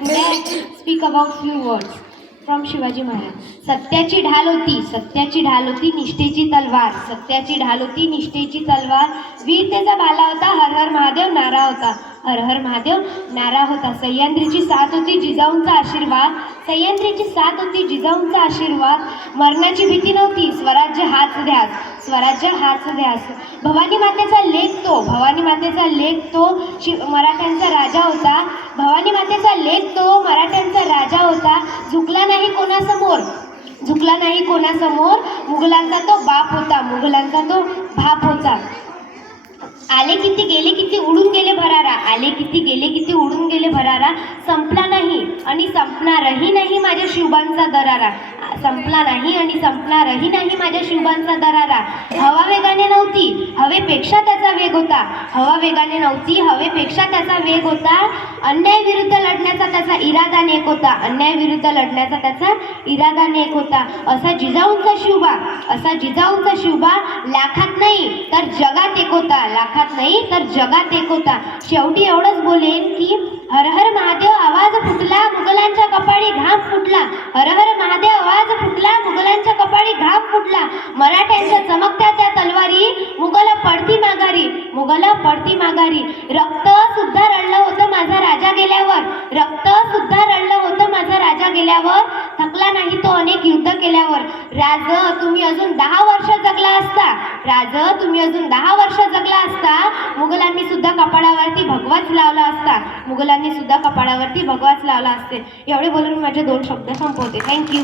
may I speak about few words from Shivaji Maharaj. सत्याची ढाल होती, सत्याची ढाल होती, निष्ठेची तलवार, सत्याची ढाल होती, निष्ठेची तलवार. वीरतेचा भाला होता, हर हर महादेव नारा होता, हर हर महादेव नारा होता. सह्याद्रीची साथ होती, जिजाऊंचा आशीर्वाद, सह्याद्रीची साथ होती, जिजाऊंचा आशीर्वाद. मरणाची भीती नव्हती, स्वराज्य हाच ध्यास, स्वराज्य हाच ध्यास. भवानी मातेचा लेख तो, भवानी मातेचा लेख तो मराठ्यांचा राजा होता, भवानी मातेचा लेख तो मराठ्यांचा राजा होता. झुकला नाही कोणासमोर, झुकला नाही कोणासमोर, मुघलांचा तो बाप होता, मुघलांचा तो बाप होता. आले किती गेले किती उडून गेले भरारा, आले किती गेले किती उडून गेले भरारा. संपला नाही आणि संपणारही नाही माझ्या शिवबांचा दरारा, संपला नाही आणि संपणारही नाही माझ्या शिवबांचा दरारा. हवा वेगाने नव्हती, हवेपेक्षा त्याचा वेग होता, हवा वेगाने नव्हती, हवेपेक्षा त्याचा वेग होता. अन्याय विरुद्ध लढण्याचा त्याचा इरादा नेक होता, अन्याय विरुद्ध लढण्याचा त्याचा इरादा नेक होता. असा जिजाऊंचा शिवबा, असा जिजाऊंचा शिवबा लाखात नाही तर जगात एक होता, लाखात नाही तर जगात एक होता. शेवटी एवढंच बोलेन की हर हर महादेव आवाज फुटला, मुघलांच्या कपाळी घाम फुटला, हर हर महादेव आवाज फुटला, मुघलांच्या कपाळी घाम फुटला. मराठ्यांच्या चमकत्या त्या तलवारी, मुघल पडती माघारी, मुघल पडती माघारी. रक्त सुद्धा रडलं होतं माझा राजा गेल्यावर, रक्त सुद्धा रडलं होतं माझा राजा गेल्यावर. थकला नाही तो अनेक युद्ध केल्यावर. राज तुम्ही अजून 10 वर्ष जगला असता, राज तुम्ही अजून 10 वर्ष जगला असता, मुघलांनी सुद्धा कपाळावरती भगवाच लावला असता, मुघलांनी सुद्धा कपाळावरती भगवाच लावला असते. एवढे बोलून माझे 2 शब्द संपवते. थँक्यू.